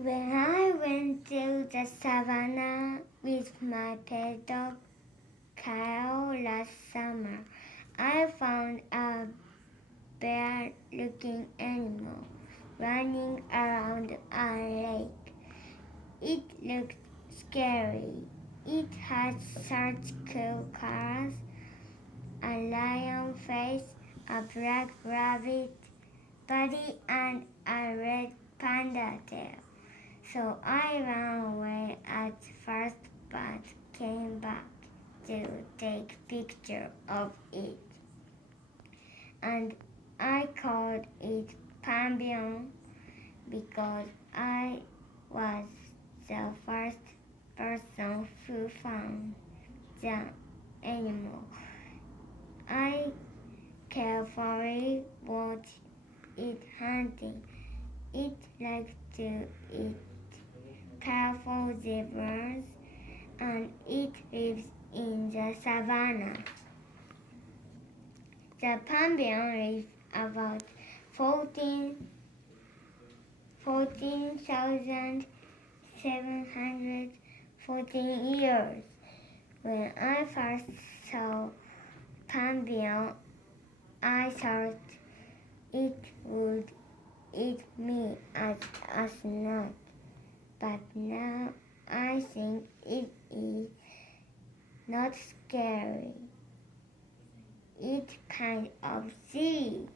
When I went to the savannah with my pet dog Kyle last summer, I found a bear-looking animal running around a lake. It looked scary. It had such cool colors, a lion face, a black rabbit body, and a red panda tail. So I ran away at first but came back to take picture of it. And I called it Panbion because I was the first person who found the animal. I carefully watched it hunting. It liked to eat colorful zebras, and it lives in the savannah. The Panbion lives about 14,714 years. When I first saw Panbion, I thought it would eat me as a snack, but now I think it is not scary. It's kind of silly.